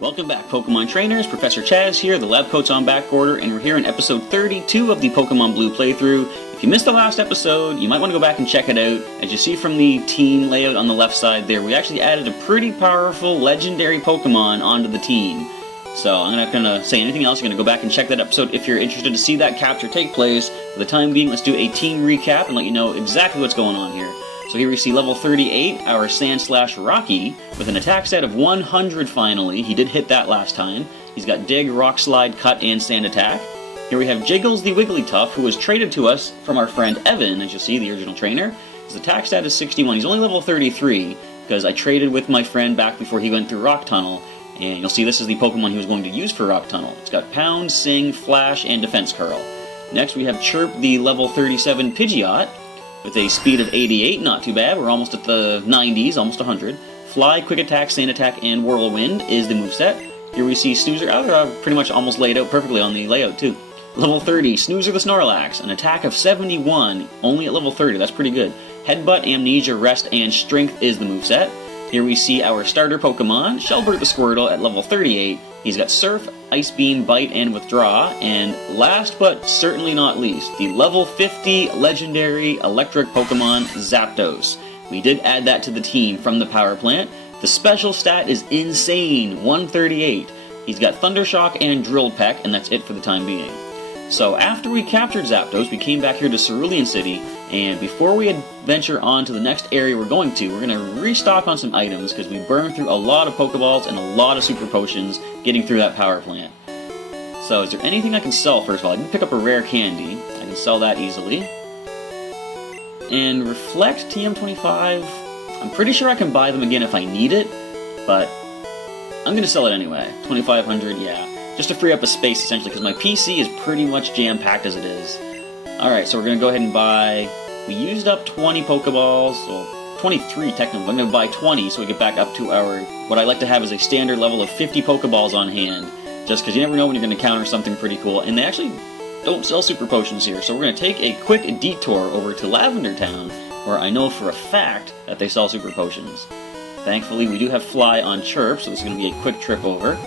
Welcome back, Pokemon trainers. Professor Chaz here, the lab coat's on back order, and we're here in episode 32 of the Pokemon Blue playthrough. If you missed the last episode, you might want to go back and check it out. As you see from the team layout on the left side there, we actually added a pretty powerful legendary Pokemon onto the team. So I'm not going to say anything else. You're going to go back and check that episode if you're interested to see that capture take place. For the time being, let's do a team recap and let you know exactly what's going on here. So here we see level 38, our Sand/Rocky, with an attack stat of 100 finally. He did hit that last time. He's got Dig, Rock Slide, Cut, and Sand Attack. Here we have Jiggles the Wigglytuff, who was traded to us from our friend Evan, as you see, the original trainer. His attack stat is 61. He's only level 33, because I traded with my friend back before he went through Rock Tunnel. And you'll see this is the Pokemon he was going to use for Rock Tunnel. It's got Pound, Sing, Flash, and Defense Curl. Next we have Chirp the level 37 Pidgeot, with a speed of 88, not too bad. We're almost at the 90s, almost 100. Fly, Quick Attack, Sand Attack, and Whirlwind is the moveset. Here we see Snoozer. They're pretty much almost laid out perfectly on the layout, too. Level 30, Snoozer the Snorlax. An attack of 71, only at level 30. That's pretty good. Headbutt, Amnesia, Rest, and Strength is the moveset. Here we see our starter Pokemon, Shelbert the Squirtle, at level 38. He's got Surf, Ice Beam, Bite, and Withdraw. And last but certainly not least, the level 50 legendary electric Pokemon, Zapdos. We did add that to the team from the power plant. The special stat is insane, 138. He's got Thundershock and Drill Peck, and that's it for the time being. So after we captured Zapdos, we came back here to Cerulean City, and before we venture on to the next area we're going to, we're going to restock on some items because we burned through a lot of Pokeballs and a lot of Super Potions getting through that power plant. So is there anything I can sell first of all? I can pick up a rare candy. I can sell that easily. And Reflect TM25, I'm pretty sure I can buy them again if I need it, but I'm going to sell it anyway. 2,500, yeah. Just to free up a space, essentially, because my PC is pretty much jam-packed as it is. Alright, so we're going to go ahead and buy... We used up 20 Pokeballs, well, 23 technically. I'm going to buy 20 so we get back up to our... What I like to have is a standard level of 50 Pokeballs on hand, just because you never know when you're going to counter something pretty cool. And they actually don't sell Super Potions here, so we're going to take a quick detour over to Lavender Town, where I know for a fact that they sell Super Potions. Thankfully, we do have Fly on Chirp, so this is going to be a quick trip over.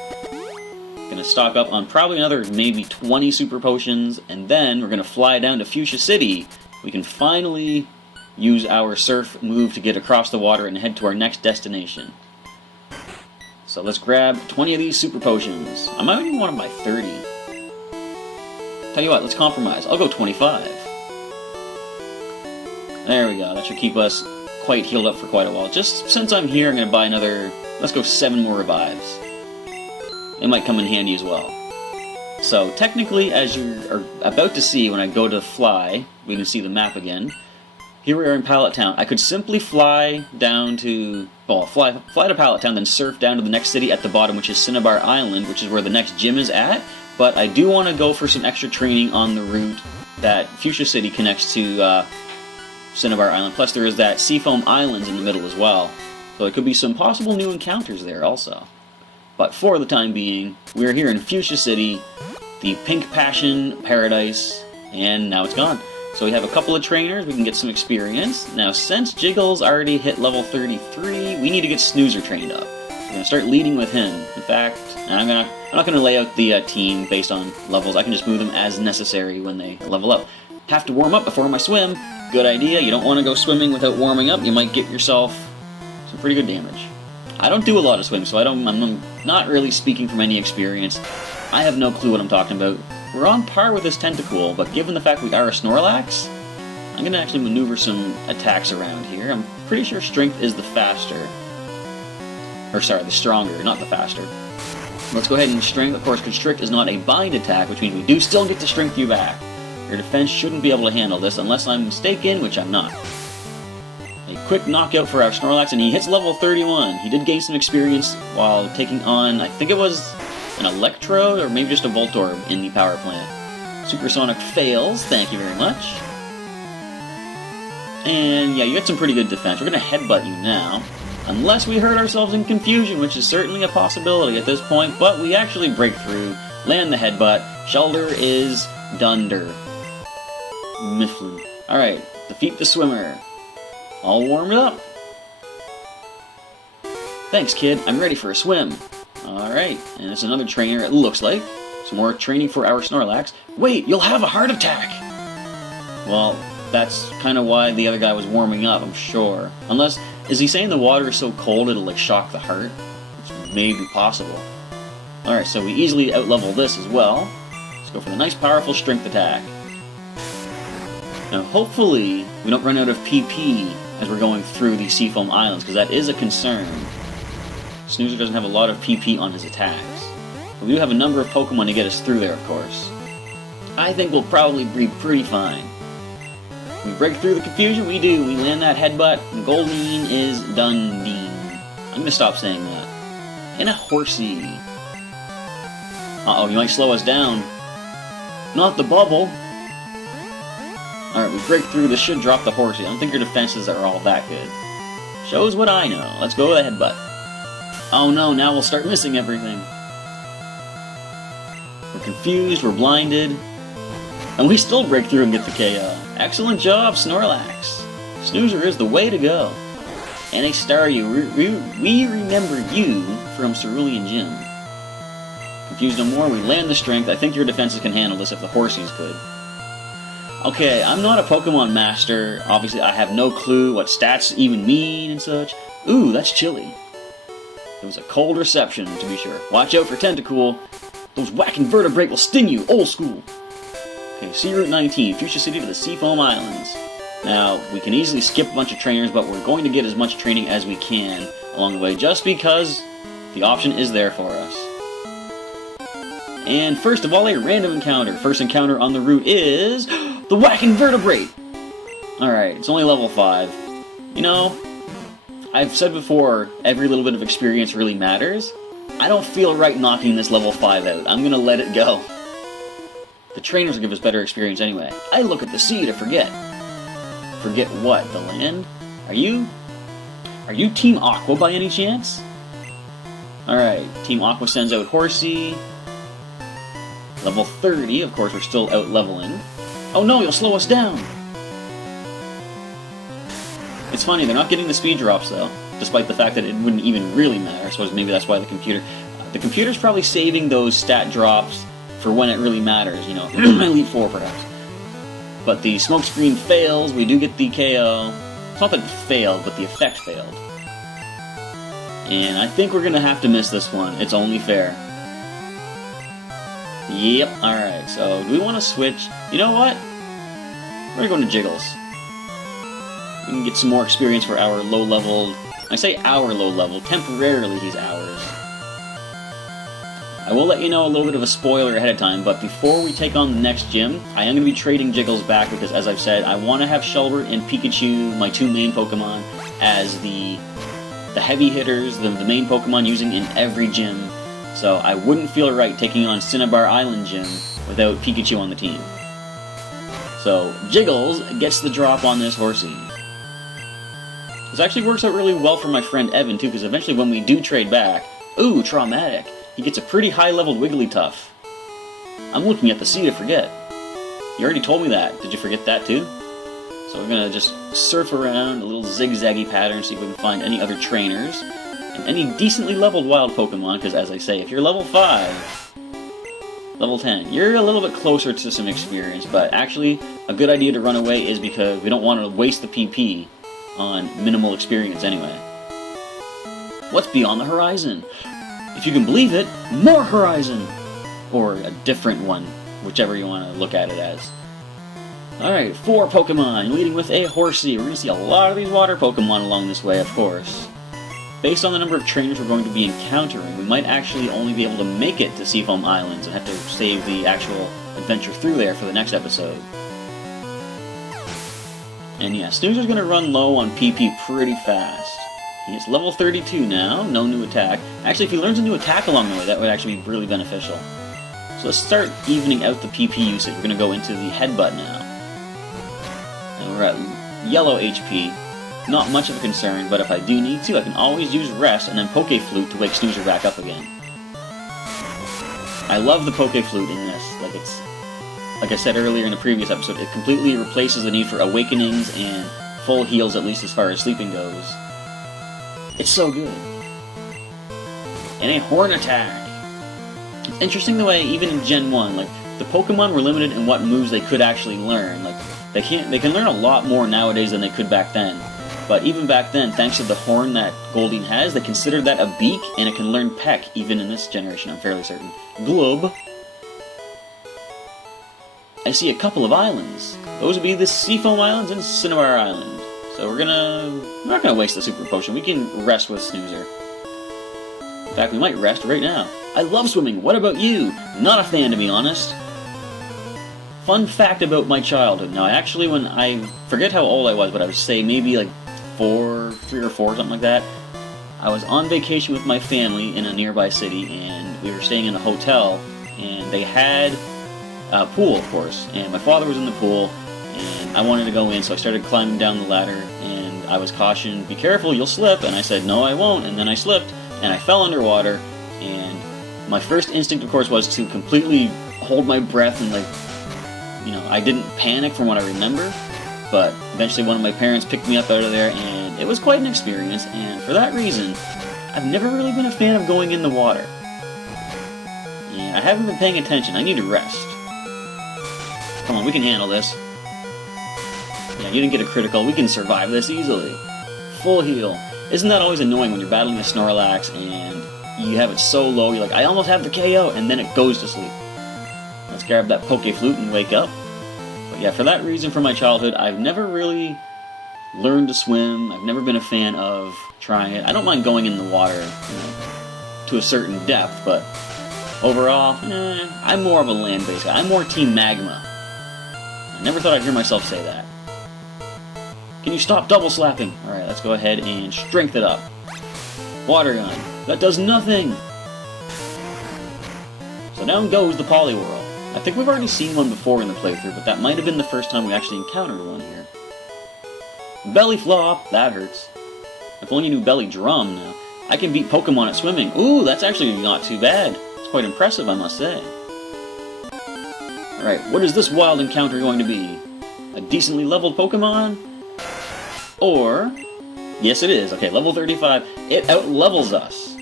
Going to stock up on probably another maybe 20 Super Potions, and then we're going to fly down to Fuchsia City. We can finally use our Surf move to get across the water and head to our next destination. So let's grab 20 of these Super Potions. I might even want to buy 30. Tell you what, let's compromise. I'll go 25. There we go. That should keep us quite healed up for quite a while. Just since I'm here, I'm going to buy another, let's go 7 more revives. It might come in handy as well. So technically, as you are about to see when I go to fly, we can see the map again. Here we are in Pallet Town. I could simply fly down to, well, fly to Pallet Town, then surf down to the next city at the bottom, which is Cinnabar Island, which is where the next gym is at. But I do want to go for some extra training on the route that Fuchsia City connects to Cinnabar Island. Plus there is that Seafoam Islands in the middle as well. So there could be some possible new encounters there also. But for the time being, we're here in Fuchsia City, the Pink Passion Paradise, and now it's gone. So we have a couple of trainers, we can get some experience. Now since Jiggles already hit level 33, we need to get Snoozer trained up. We're going to start leading with him. In fact, I'm not going to lay out the team based on levels, I can just move them as necessary when they level up. Have to warm up before my swim. Good idea, you don't want to go swimming without warming up, you might get yourself some pretty good damage. I don't do a lot of swimming, so I'm not really speaking from any experience. I have no clue what I'm talking about. We're on par with this Tentacool, but given the fact we are a Snorlax, I'm going to actually maneuver some attacks around here. I'm pretty sure Strength is the faster. Or sorry, the stronger, not the faster. Let's go ahead and Strength. Of course, Constrict is not a bind attack, which means we do still get to Strength you back. Your defense shouldn't be able to handle this unless I'm mistaken, which I'm not. A quick knockout for our Snorlax, and he hits level 31. He did gain some experience while taking on, I think it was an Electrode, or maybe just a Voltorb in the power plant. Supersonic fails, thank you very much. And yeah, you got some pretty good defense. We're going to headbutt you now. Unless we hurt ourselves in confusion, which is certainly a possibility at this point, but we actually break through, land the headbutt. Shelter is Dunder. Mifflin. Alright, defeat the swimmer. All warmed up. Thanks, kid. I'm ready for a swim. Alright, and it's another trainer, it looks like. Some more training for our Snorlax. Wait, you'll have a heart attack! Well, that's kind of why the other guy was warming up, I'm sure. Unless, is he saying the water is so cold it'll like shock the heart? Which may be possible. Alright, so we easily outlevel this as well. Let's go for the nice powerful strength attack. Now hopefully we don't run out of PP as we're going through these Seafoam Islands, because that is a concern. Snoozer doesn't have a lot of PP on his attacks. But we do have a number of Pokemon to get us through there, of course. I think we'll probably be pretty fine. We break through the confusion, we do. We land that headbutt, and Goldeen is Dundee. I'm gonna stop saying that. And a Horsey. Uh-oh, you might slow us down. Not the bubble. Alright, we break through. This should drop the Horsey. I don't think your defenses are all that good. Shows what I know. Let's go with a headbutt. Oh no, now we'll start missing everything. We're confused, we're blinded. And we still break through and get the KO. Excellent job, Snorlax. Snoozer is the way to go. And a Staryu. We remember you from Cerulean Gym. Confused no more, we land the strength. I think your defenses can handle this if the Horsies could. Okay, I'm not a Pokemon master. Obviously, I have no clue what stats even mean and such. Ooh, that's chilly. It was a cold reception, to be sure. Watch out for Tentacool. Those whacking vertebrae will sting you, old school. Okay, Sea Route 19, Fuchsia City to the Seafoam Islands. Now, we can easily skip a bunch of trainers, but we're going to get as much training as we can along the way, just because the option is there for us. And first of all, a random encounter. First encounter on the route is the whacking vertebrate. Alright, it's only level 5. You know, I've said before, every little bit of experience really matters. I don't feel right knocking this level 5 out. I'm gonna let it go. The trainers will give us better experience anyway. I look at the sea to forget. Forget what? The land? Are you Team Aqua by any chance? Alright, Team Aqua sends out Horsey. Level 30, of course we're still out leveling. Oh no, you'll slow us down! It's funny, they're not getting the speed drops though, despite the fact that it wouldn't even really matter. I suppose maybe that's why the computer's probably saving those stat drops for when it really matters, you know, Elite 4 perhaps. But the smokescreen fails, we do get the KO. It's not that it failed, but the effect failed. And I think we're gonna have to miss this one. It's only fair. Yep, alright, so do we want to switch? You know what? We're going to Jiggles. We can get some more experience for our low-leveled... I say our low-level, temporarily he's ours. I will let you know a little bit of a spoiler ahead of time, but before we take on the next gym, I am going to be trading Jiggles back because, as I've said, I want to have Shelbert and Pikachu, my two main Pokemon, as the heavy hitters, the main Pokemon using in every gym. So I wouldn't feel right taking on Cinnabar Island Gym without Pikachu on the team. So Jiggles gets the drop on this Horsey. This actually works out really well for my friend Evan too, because eventually when we do trade back, ooh, traumatic, he gets a pretty high-leveled Wigglytuff. I'm looking at the sea to forget. You already told me that. Did you forget that too? So we're gonna just surf around a little zigzaggy pattern, see if we can find any other trainers. And any decently leveled wild Pokemon, because as I say, if you're level 5, level 10, you're a little bit closer to some experience, but actually, a good idea to run away is because we don't want to waste the PP on minimal experience anyway. What's beyond the horizon? If you can believe it, more horizon! Or a different one, whichever you want to look at it as. Alright, 4 Pokemon, leading with a Horsey. We're going to see a lot of these water Pokemon along this way, of course. Based on the number of trainers we're going to be encountering, we might actually only be able to make it to Seafoam Islands and have to save the actual adventure through there for the next episode. And yeah, Snoozer's going to run low on PP pretty fast. He is level 32 now, no new attack. Actually, if he learns a new attack along the way, that would actually be really beneficial. So let's start evening out the PP usage. We're going to go into the headbutt now. And we're at yellow HP. Not much of a concern, but if I do need to, I can always use Rest and then Pokeflute to wake Snoozer back up again. I love the Pokeflute in this. Like I said earlier in the previous episode, it completely replaces the need for awakenings and full heals, at least as far as sleeping goes. It's so good. and a Horn Attack. It's interesting the way, even in Gen 1, like, the Pokemon were limited in what moves they could actually learn. Like, they can learn a lot more nowadays than they could back then. But even back then, thanks to the horn that Goldeen has, they considered that a beak, and it can learn Peck, even in this generation, I'm fairly certain. Glub. I see a couple of islands. Those would be the Seafoam Islands and Cinnabar Island. So we're not gonna waste the Super Potion. We can rest with Snoozer. In fact, we might rest right now. I love swimming. What about you? Not a fan, to be honest. Fun fact about my childhood. Now, actually, when I forget how old I was, but I would say maybe like 3 or 4, something like that. I was on vacation with my family in a nearby city, and we were staying in a hotel, and they had a pool, of course, and my father was in the pool, and I wanted to go in, so I started climbing down the ladder, and I was cautioned, be careful, you'll slip, and I said, no, I won't, and then I slipped, and I fell underwater, and my first instinct, of course, was to completely hold my breath, and like, you know, I didn't panic from what I remember, but eventually one of my parents picked me up out of there, and it was quite an experience, and for that reason, I've never really been a fan of going in the water. And I haven't been paying attention. I need to rest. Come on, we can handle this. Yeah, you didn't get a critical. We can survive this easily. Full heal. Isn't that always annoying when you're battling a Snorlax and you have it so low, you're like, I almost have the KO, and then it goes to sleep. Let's grab that Pokeflute and wake up. But yeah, for that reason, from my childhood, I've never really learned to swim. I've never been a fan of trying it. I don't mind going in the water, you know, to a certain depth, but overall, I'm more of a land-based guy. I'm more Team Magma. I never thought I'd hear myself say that. Can you stop double slapping? Alright, let's go ahead and strength it up. Water gun. That does nothing! So down goes the Poliwhirl. I think we've already seen one before in the playthrough, but that might have been the first time we actually encountered one here. Belly Flop! That hurts. If only you knew Belly Drum now. I can beat Pokemon at swimming. Ooh, that's actually not too bad. It's quite impressive, I must say. Alright, what is this wild encounter going to be? A decently leveled Pokemon? Or... yes, it is. Okay, level 35. It out-levels us.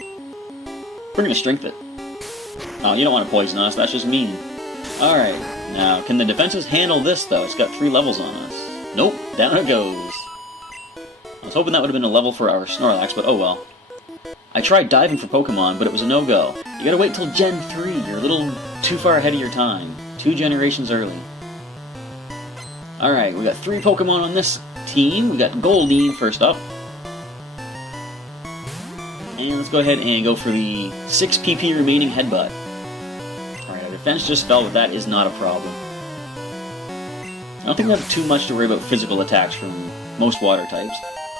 We're gonna strength it. Oh, you don't want to poison us. That's just mean. Alright, now, can the defenses handle this, though? It's got 3 levels on us. Nope, down it goes. I was hoping that would have been a level for our Snorlax, but oh well. I tried diving for Pokemon, but it was a no-go. You gotta wait till Gen 3. You're a little too far ahead of your time. 2 generations early. Alright, we got 3 Pokemon on this team. We got Goldeen first up. And let's go ahead and go for the 6 PP remaining Headbutt. Alright, our defense just fell, but that is not a problem. I don't think we have too much to worry about physical attacks from most water types.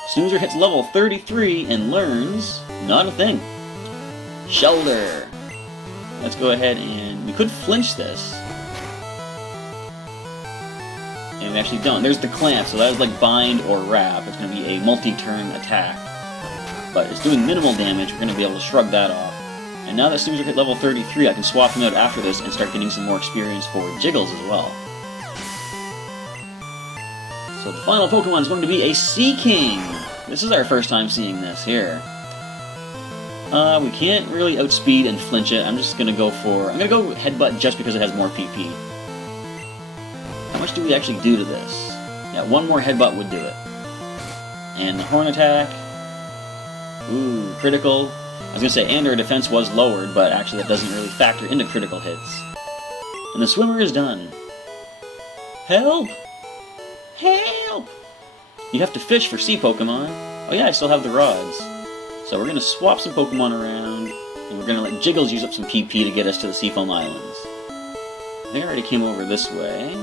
Snoozer hits level 33 and learns not a thing. Shelter. Let's go ahead and we could flinch this. And we actually don't. There's the clamp, so that is like bind or wrap. It's going to be a multi-turn attack. But it's doing minimal damage. We're going to be able to shrug that off. And now that Snoozer hit level 33, I can swap him out after this and start getting some more experience for Jiggles as well. So the final Pokemon is going to be a Seaking. This is our first time seeing this here. We can't really outspeed and flinch it. I'm just going to go for... I'm going to go Headbutt just because it has more PP. How much do we actually do to this? Yeah, 1 more Headbutt would do it. And the Horn Attack... ooh, critical. I was going to say, and our defense was lowered, but actually that doesn't really factor into critical hits. And the Swimmer is done. Help! Help! You have to fish for sea Pokemon. Oh yeah, I still have the rods. So we're going to swap some Pokemon around, and we're going to let Jiggles use up some PP to get us to the Seafoam Islands. They already came over this way.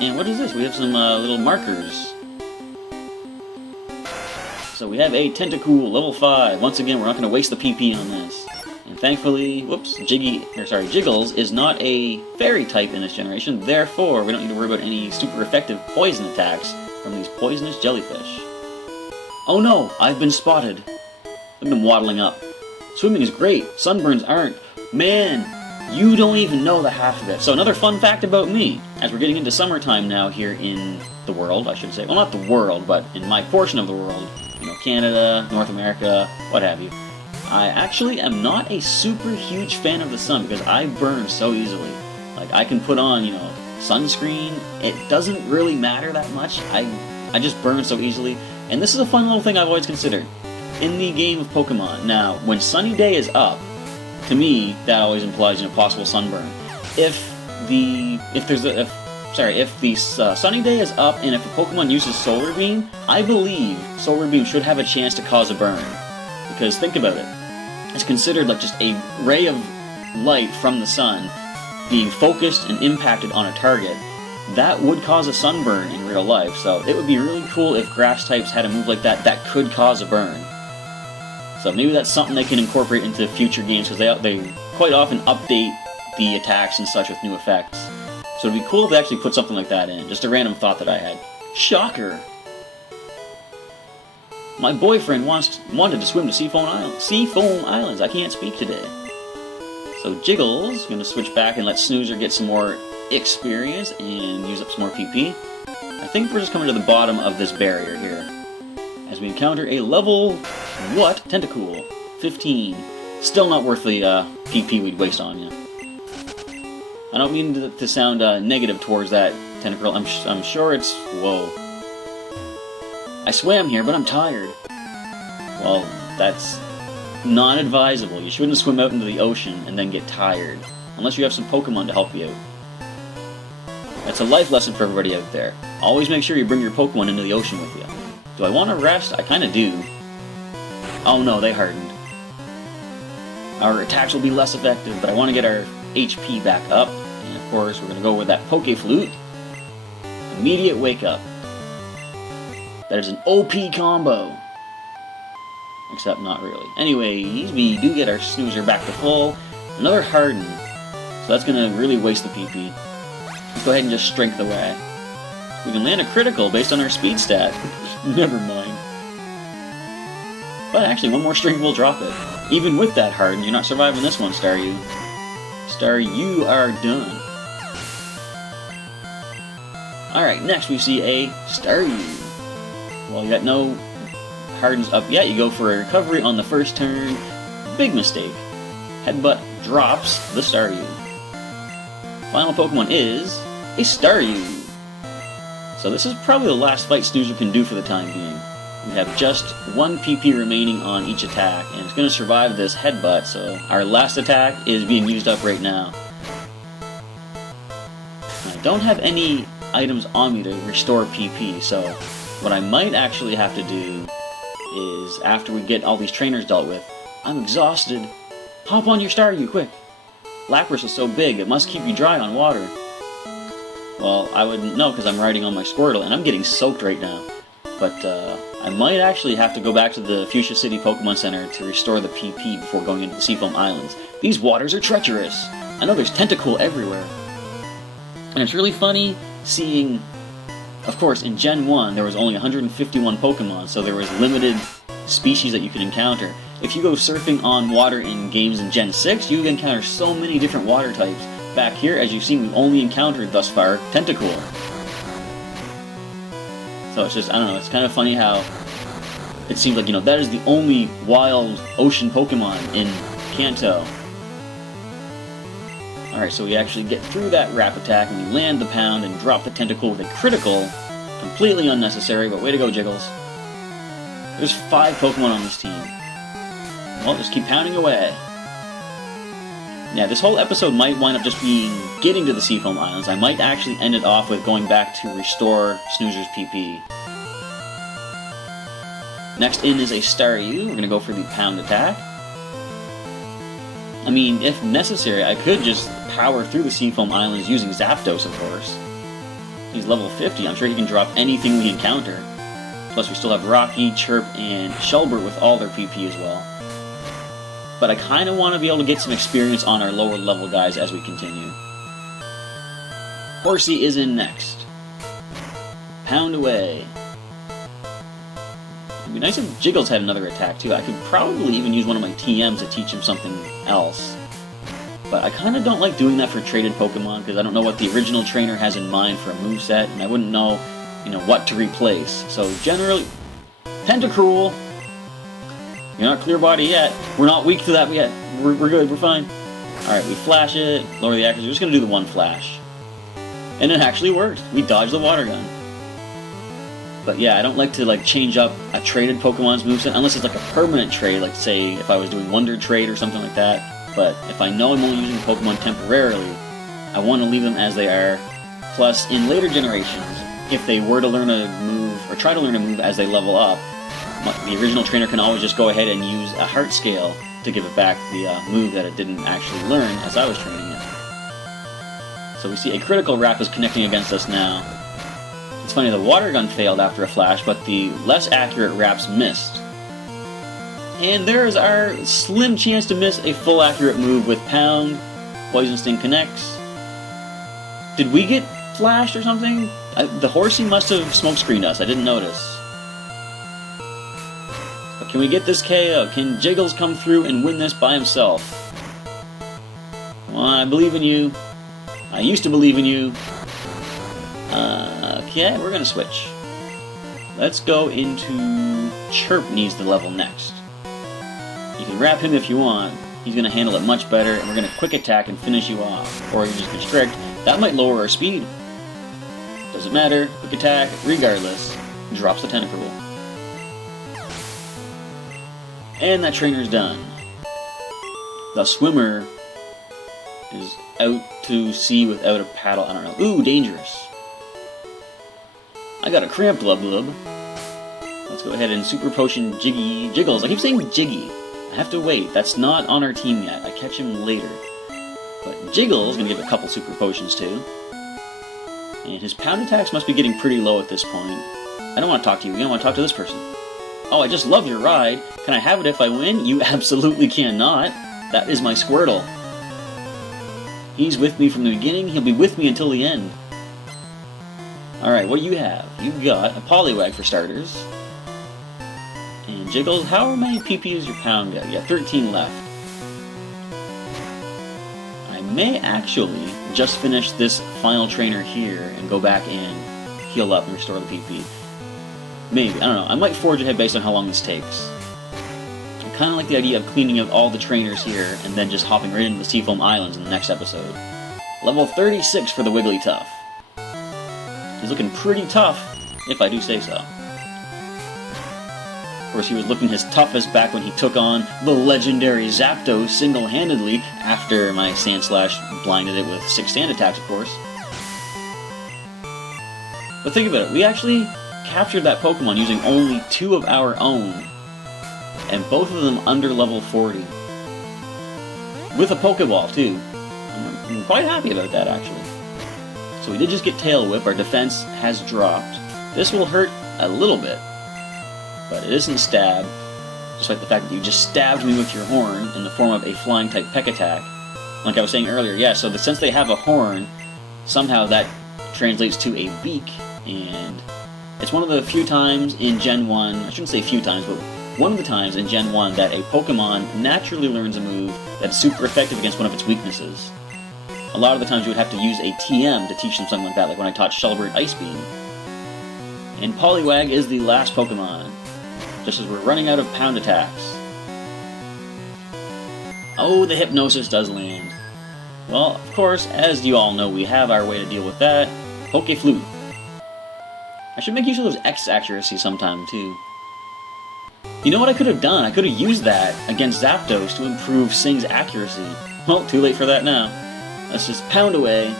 And what is this? We have some little markers. So we have a Tentacool, level 5. Once again, we're not going to waste the PP on this. And thankfully, whoops, Jiggles is not a fairy type in this generation, therefore we don't need to worry about any super effective poison attacks from these poisonous jellyfish. Oh no, I've been spotted. Look at them waddling up. Swimming is great, sunburns aren't. Man, you don't even know the half of it. So another fun fact about me, as we're getting into summertime now here in the world, I should say. Well, not the world, but in my portion of the world. You know, Canada, North America, what have you. I actually am not a super huge fan of the sun because I burn so easily. Like, I can put on, you know, sunscreen. It doesn't really matter that much. I just burn so easily. And this is a fun little thing I've always considered in the game of Pokemon. Now, when sunny day is up, to me, that always implies, you know, possible sunburn. If the sunny day is up and if a Pokemon uses Solar Beam, I believe Solar Beam should have a chance to cause a burn. Because think about it. It's considered like just a ray of light from the sun being focused and impacted on a target. That would cause a sunburn in real life, so it would be really cool if grass types had a move like that that could cause a burn. So maybe that's something they can incorporate into future games, because they quite often update the attacks and such with new effects. So it'd be cool if they actually put something like that in. Just a random thought that I had. Shocker! My boyfriend wanted to swim to Seafoam Islands. I can't speak today. So Jiggles going to switch back and let Snoozer get some more experience and use up some more PP. I think we're just coming to the bottom of this barrier here, as we encounter a level, what? Tentacool. 15. Still not worth the PP we'd waste on you. I don't mean to sound negative towards that Tentacruel. I'm sure it's... Whoa. I swam here, but I'm tired. Well, that's not advisable. You shouldn't swim out into the ocean and then get tired, unless you have some Pokemon to help you out. That's a life lesson for everybody out there. Always make sure you bring your Pokemon into the ocean with you. Do I want to rest? I kind of do. Oh no, they hardened. Our attacks will be less effective, but I want to get our HP back up. And of course, we're going to go with that Pokeflute. Immediate Wake Up. That is an OP combo. Except not really. Anyways, we do get our Snoozer back to full. Another Harden. So that's going to really waste the PP. Let's go ahead and just Strength away. We can land a critical based on our speed stat. Never mind. But actually, one more Strength will drop it. Even with that Harden, you're not surviving this one, Staryu. You are done. Alright, next we see a Staryu. Well, you got no Hardens up yet. You go for a recovery on the first turn. Big mistake. Headbutt drops the Staryu. Final Pokemon is a Staryu. So this is probably the last fight Snoozer can do for the time being. We have just 1 PP remaining on each attack, and it's going to survive this Headbutt, so our last attack is being used up right now. I don't have any items on me to restore PP, so what I might actually have to do is, after we get all these trainers dealt with, I'm exhausted. Hop on your Staryu, quick! Lapras is so big, it must keep you dry on water. Well, I wouldn't know because I'm riding on my Squirtle, and I'm getting soaked right now. But I might actually have to go back to the Fuchsia City Pokemon Center to restore the PP before going into the Seafoam Islands. These waters are treacherous! I know there's Tentacool everywhere. And it's really funny seeing... Of course, in Gen 1, there was only 151 Pokemon, so there was limited species that you could encounter. If you go surfing on water in games in Gen 6, you encounter so many different water types. Back here, as you've seen, we've only encountered, thus far, Tentacool. So it's just, I don't know, it's kind of funny how it seems like, you know, that is the only wild ocean Pokemon in Kanto. Alright, so we actually get through that Wrap Attack, and we land the Pound and drop the Tentacool with a critical. Completely unnecessary, but way to go, Jiggles. There's 5 Pokemon on this team. Well, just keep pounding away. Yeah, this whole episode might wind up just being getting to the Seafoam Islands. I might actually end it off with going back to restore Snoozer's PP. Next in is a Staryu. We're going to go for the Pound Attack. I mean, if necessary, I could just power through the Seafoam Islands using Zapdos, of course. He's level 50. I'm sure he can drop anything we encounter. Plus, we still have Rocky, Chirp, and Shelbert with all their PP as well. But I kind of want to be able to get some experience on our lower level guys as we continue. Horsey is in next. Pound away. It'd be nice if Jiggles had another attack too. I could probably even use one of my TMs to teach him something else. But I kind of don't like doing that for traded Pokemon because I don't know what the original trainer has in mind for a moveset, and I wouldn't know, you know, what to replace. So generally, Tentacruel. You're not clear body yet. We're not weak to that yet. We're good. We're fine. Alright, we flash it. Lower the accuracy. We're just going to do the one flash. And it actually worked. We dodged the water gun. But yeah, I don't like to change up a traded Pokemon's moveset unless it's like a permanent trade, like say if I was doing Wonder Trade or something like that. But if I know I'm only using Pokemon temporarily, I want to leave them as they are. Plus, in later generations, if they were to learn a move, or try to learn a move as they level up, the original trainer can always just go ahead and use a heart scale to give it back the move that it didn't actually learn as I was training it. So we see a critical wrap is connecting against us now. It's funny, the water gun failed after a flash, but the less accurate wraps missed. And there's our slim chance to miss a full accurate move with Pound. Poison Sting connects. Did we get flashed or something? The horsey must have smokescreened us, I didn't notice. But can we get this KO? Can Jiggles come through and win this by himself? Well, I believe in you. I used to believe in you. Okay, we're gonna switch. Let's go into Chirp needs the level next. You can wrap him if you want. He's gonna handle it much better, and we're gonna quick attack and finish you off. Or you just constrict. That might lower our speed. Doesn't matter. Quick attack, regardless. Drops the Tentacruel. And that trainer's done. The swimmer is out to sea without a paddle. I don't know. Ooh, dangerous. I got a cramp Glub Glub. Let's go ahead and Super Potion Jiggles. I keep saying Jiggy. I have to wait. That's not on our team yet. I catch him later. But Jiggles gonna give a couple Super Potions too. And his pound attacks must be getting pretty low at this point. I don't want to talk to you. I want to talk to this person. Oh, I just love your ride. Can I have it if I win? You absolutely cannot. That is my Squirtle. He's with me from the beginning. He'll be with me until the end. Alright, what do you have? You've got a Poliwag for starters. And Jiggles, how many PP is your pound got? You got 13 left. I may actually just finish this final trainer here and go back and heal up and restore the PP. Maybe, I don't know. I might forge ahead based on how long this takes. I kind of like the idea of cleaning out all the trainers here and then just hopping right into the Seafoam Islands in the next episode. Level 36 for the Wigglytuff. He's looking pretty tough, if I do say so. Of course, he was looking his toughest back when he took on the legendary Zapdos single-handedly after my Sandslash blinded it with 6 sand attacks, of course. But think about it, we actually captured that Pokemon using only 2 of our own, and both of them under level 40. With a Pokeball, too. I'm quite happy about that, actually. So we did just get Tail Whip, our defense has dropped. This will hurt a little bit, but it isn't stab. Just like the fact that you just stabbed me with your horn in the form of a flying type peck attack. Like I was saying earlier, yeah, so since they have a horn, somehow that translates to a beak, and it's one of the few times in Gen 1, I shouldn't say few times, but one of the times in Gen 1 that a Pokemon naturally learns a move that's super effective against one of its weaknesses. A lot of the times you would have to use a TM to teach them something like that, like when I taught Shelbert Ice Beam. And Poliwag is the last Pokemon, just as we're running out of pound attacks. Oh, the Hypnosis does land. Well, of course, as you all know, we have our way to deal with that. Pokeflute. I should make use of those X accuracy sometime, too. You know what I could have done? I could have used that against Zapdos to improve Sing's accuracy. Well, too late for that now. Let's just pound away,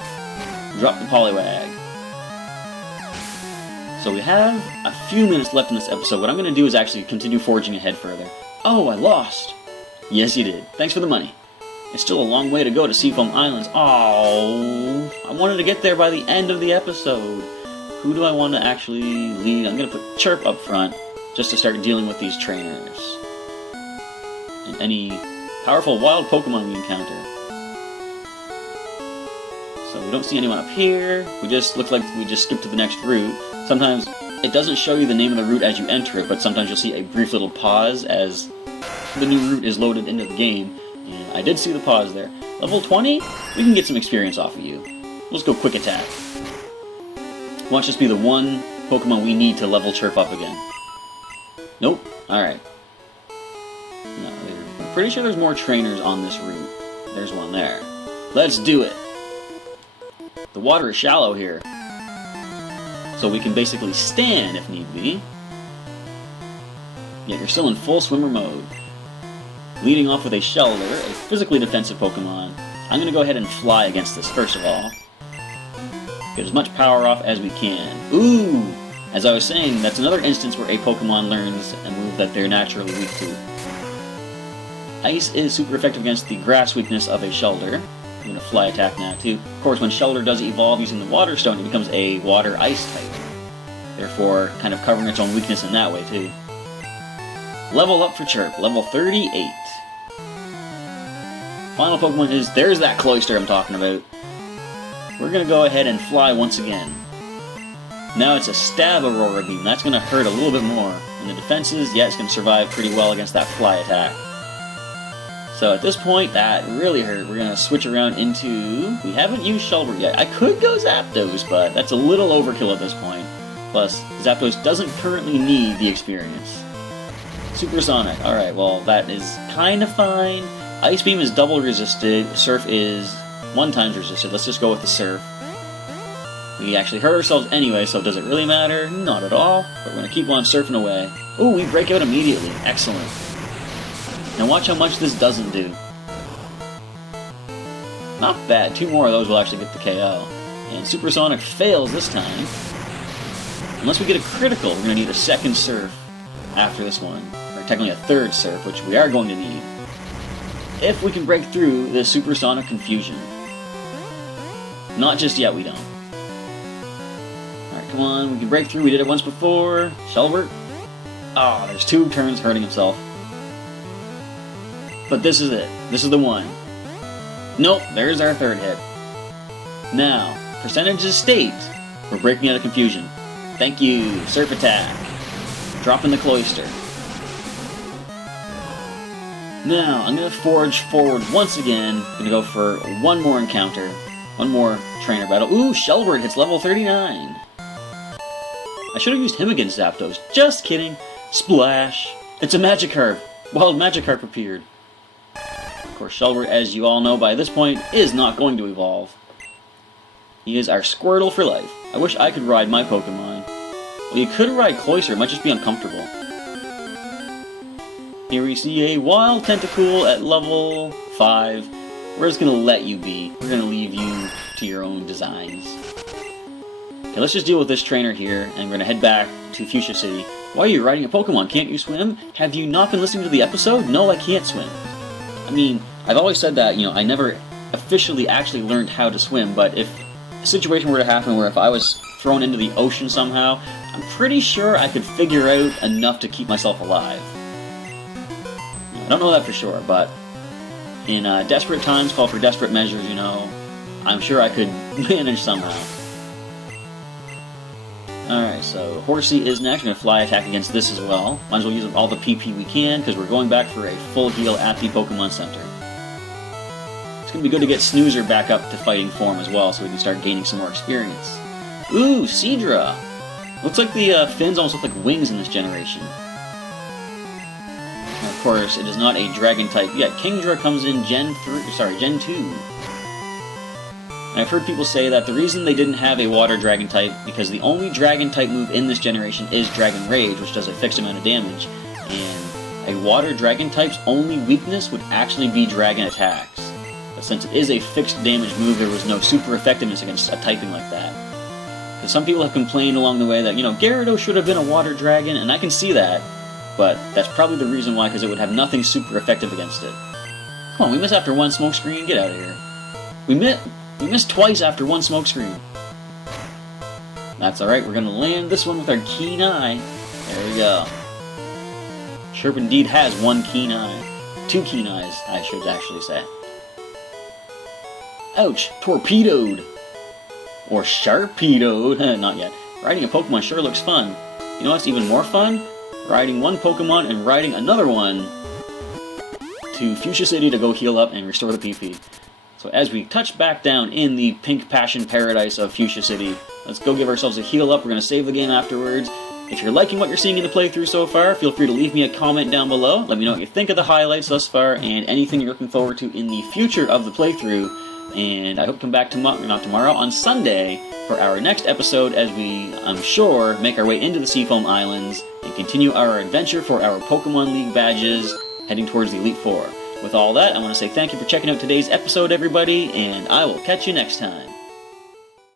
drop the Poliwag. So we have a few minutes left in this episode. What I'm going to do is actually continue forging ahead further. Oh, I lost! Yes, you did. Thanks for the money. It's still a long way to go to Seafoam Islands. Oh, I wanted to get there by the end of the episode. Who do I want to actually lead? I'm going to put Chirp up front, just to start dealing with these trainers. And any powerful wild Pokemon we encounter. So we don't see anyone up here. We just look like we just skipped to the next route. Sometimes it doesn't show you the name of the route as you enter it, but sometimes you'll see a brief little pause as the new route is loaded into the game. And I did see the pause there. Level 20? We can get some experience off of you. Let's go quick attack. Watch this be the one Pokemon we need to level Chirp up again. Nope. Alright. No, I'm pretty sure there's more trainers on this route. There's one there. Let's do it! The water is shallow here, so we can basically stand if need be. Yet you're still in full swimmer mode. Leading off with a Shelter, a physically defensive Pokemon. I'm going to go ahead and fly against this first of all. Get as much power off as we can. Ooh! As I was saying, that's another instance where a Pokemon learns a move that they're naturally weak to. Ice is super effective against the grass weakness of a Shelter. I'm going to fly attack now too. Of course, when Shelter does evolve using the Water Stone, it becomes a Water-Ice type. Therefore, kind of covering its own weakness in that way too. Level up for Chirp, level 38. Final Pokemon is, there's that Cloyster I'm talking about. We're going to go ahead and fly once again. Now it's a Stab Aurora Beam, that's going to hurt a little bit more. And the defenses, yeah, it's going to survive pretty well against that fly attack. So at this point, that really hurt. We're going to switch around into, we haven't used Shelter yet. I could go Zapdos, but that's a little overkill at this point. Plus, Zapdos doesn't currently need the experience. Supersonic, alright, well that is kind of fine. Ice Beam is double resisted, Surf is 1 times resisted. Let's just go with the Surf. We actually hurt ourselves anyway, so does it really matter? Not at all. But we're going to keep on surfing away. Ooh, we break out immediately. Excellent. Now watch how much this doesn't do. Not bad. 2 more of those will actually get the KO. And Supersonic fails this time. Unless we get a critical, we're going to need a second Surf after this one. Or technically a third Surf, which we are going to need. If we can break through the Supersonic Confusion. Not just yet, we don't. Alright, come on, we can break through. We did it once before. Shelbert. Ah, there's 2 turns hurting himself. But this is it. This is the one. Nope, there's our 3rd hit. Now, percentages state we're breaking out of Confusion. Thank you, Surf Attack. Dropping the Cloyster. Now, I'm going to forge forward once again. I'm going to go for one more encounter. One more trainer battle. Ooh, Shelbert hits level 39. I should have used him against Zapdos. Just kidding. Splash. It's a Magikarp. Wild Magikarp appeared. Of course, Shelbert, as you all know by this point, is not going to evolve. He is our Squirtle for life. I wish I could ride my Pokemon. Well, you could ride Cloyster. It might just be uncomfortable. Here we see a Wild Tentacool at level 5. We're just going to let you be. We're going to leave you to your own designs. Okay, let's just deal with this trainer here, and we're going to head back to Fuchsia City. Why are you riding a Pokemon? Can't you swim? Have you not been listening to the episode? No, I can't swim. I mean, I've always said that, I never officially actually learned how to swim, but if a situation were to happen where if I was thrown into the ocean somehow, I'm pretty sure I could figure out enough to keep myself alive. I don't know that for sure, but in desperate times call for desperate measures, I'm sure I could manage somehow. Alright, so Horsey is next. We're going to fly attack against this as well. Might as well use up all the PP we can, because we're going back for a full heal at the Pokemon Center. It's going to be good to get Snoozer back up to fighting form as well, so we can start gaining some more experience. Ooh, Seadra! Looks like the fins almost look like wings in this generation. Of course, it is not a dragon type yet. Kingdra comes in Gen 2. And I've heard people say that the reason they didn't have a water dragon type because the only dragon type move in this generation is Dragon Rage, which does a fixed amount of damage. And a water dragon type's only weakness would actually be dragon attacks. But since it is a fixed damage move, there was no super effectiveness against a typing like that. Because some people have complained along the way that, Gyarados should have been a water dragon, and I can see that. But that's probably the reason why, because it would have nothing super effective against it. Come on, we missed after one smoke screen. Get out of here. We missed twice after one smoke screen. That's alright, we're going to land this one with our keen eye. There we go. Chirp indeed has one keen eye. 2 keen eyes, I should actually say. Ouch! Torpedoed! Or Sharpedoed. Not yet. Riding a Pokemon sure looks fun. You know what's even more fun? Riding one Pokemon and riding another one to Fuchsia City to go heal up and restore the PP. So as we touch back down in the pink passion paradise of Fuchsia City, let's go give ourselves a heal up. We're going to save the game afterwards. If you're liking what you're seeing in the playthrough so far, feel free to leave me a comment down below. Let me know what you think of the highlights thus far and anything you're looking forward to in the future of the playthrough. And I hope to come back on Sunday for our next episode as we, I'm sure, make our way into the Seafoam Islands and continue our adventure for our Pokemon League badges heading towards the Elite Four. With all that, I want to say thank you for checking out today's episode, everybody, and I will catch you next time.